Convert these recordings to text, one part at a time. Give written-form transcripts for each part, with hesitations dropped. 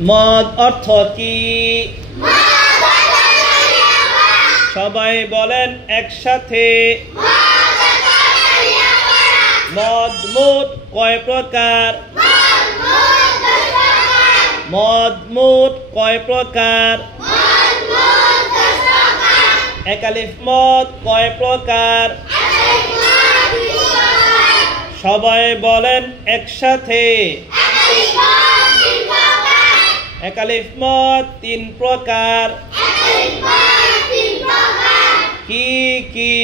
মদ অর্থ কি? সবাই বলেন একসাথে। মদ মোট কয় প্রকার? মদ মোট কয় প্রকার? একালিফ মদ কয় প্রকার? সবাই বলেন একসাথে। একালিফ মদ 3 প্রকার। কি কি?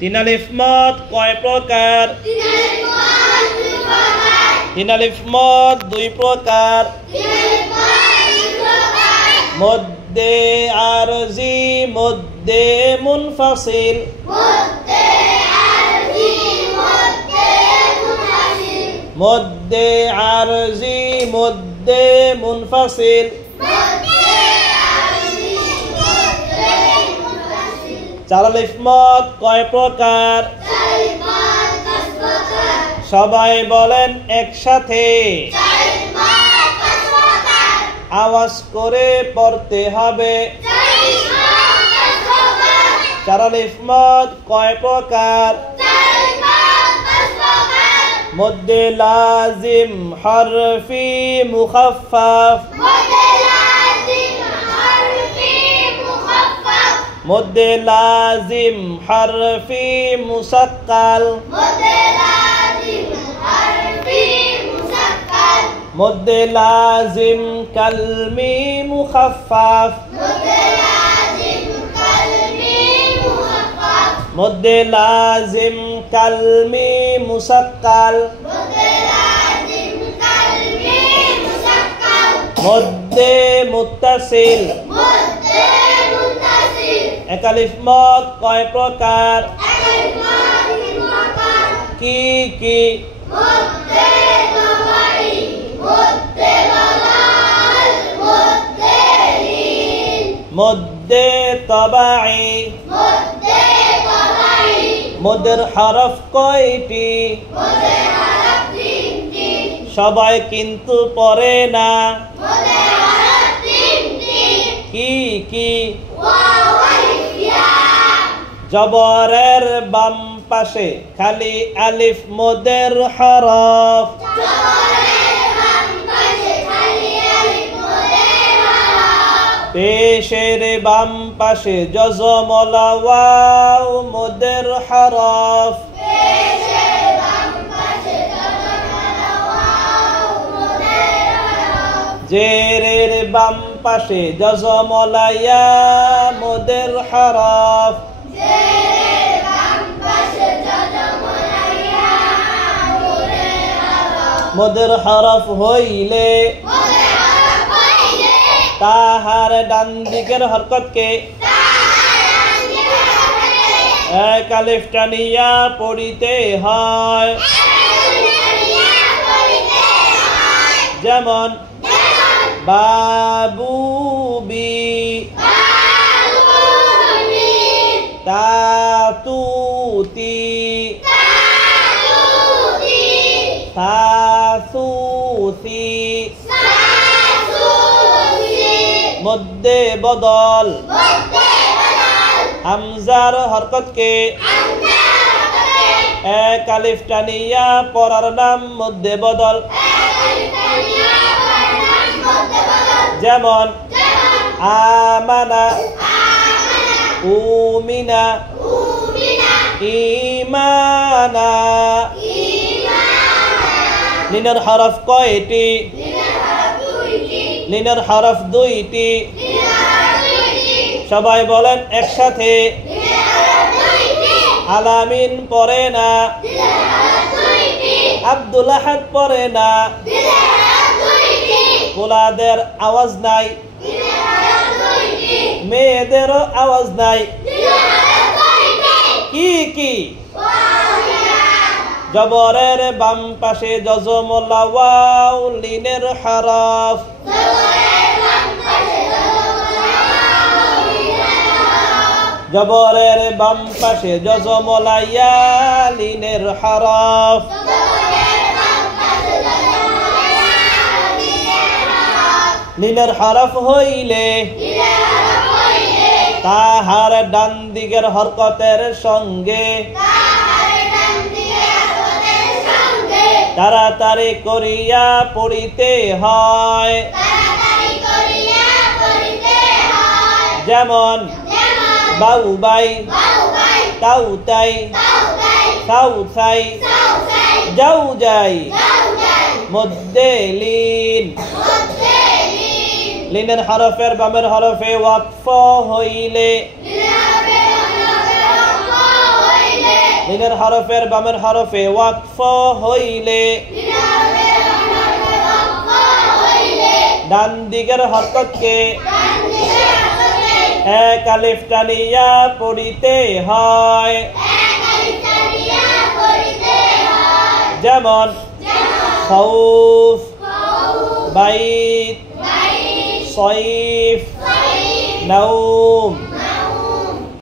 3 আলিফ মদ কয় প্রকার? 3 আলিফ মদ 2 প্রকার। মদ্দে আরজি মদ্দে মুনফাসিল। মদ্দে আরজি মদ্দে মুনফাসিল। 4 আলিফ মদ কয় প্রকার? সবাই বলেন একসাথে। আওয়াজ করে পড়তে হবে। 4 আলিফ মদ কয় প্রকার? মদ্দে লাজিম হরফি মুখাফফাফ। মদ্দে লাজিম হরফি মুসাক্কাল। মদ্দে লাজিম কালমি মুখাফফাফ। মদ্দে লাজিম কালমি মুসাক্কাল। মদ্দে মুত্তাসিল। একালিফ মদ কয় প্রকার? কি কি? মদ্দে তবাই। মদের হরফ কয়টি? সবাই কিন্তু পড়ে না। কি কি? জবরের বাম পাশে খালি আলিফ মদের হরফ। পেশের বাম পাশে জজমলা ওয়াও মদের হরফ। জেরের বাম পাশে জজমলা ইয়া মদের হরফ। মদের হরফ হইলে তাহার ডান দিকের হরকতকে এক আলিফ টানিয়া পড়িতে হয়। যেমন বাবুবি, তাতুতি, তাসুসি। মদ্দে বদল হামজার হরকতকে এক আলিফ টানিয়া পড়ার নাম মদ্দে বদল। যেমন আমানা, উমিনা, ইমানা। লিনের হরফ কয়টি? লিনের হরফ 2টি। সবাই বলেন একসাথে। আলামিন পড়ে না। আব্দুল আহাদ পড়ে না। পোলাদের আওয়াজ নাই। মেয়েদেরও আওয়াজ নাই। কি কি? জবরের বাম পাশে জজমলা ওয়াও লিনের হরফ। জবরের বাম পাশে জজমলাইয়া লিনের হরফ লিনের হরফ হইলে তাহার ডান দিকের হরকতের সঙ্গে তাড়াতাড়ি করিয়া পড়িতে হয় যেমন বাউবাই তাউতাই সাউসাই জাউজাই মধ্যে লিন লিনের হরফের বামের হরফে ওয়াকফ হইলে লিনের হরফের বামের হরফে ওয়াকফ হইলে ডান দিকের হরকতকে এক আলিফ টানিয়া পড়িতে হয় যেমন খাউফ বাইত সাইফ নাউম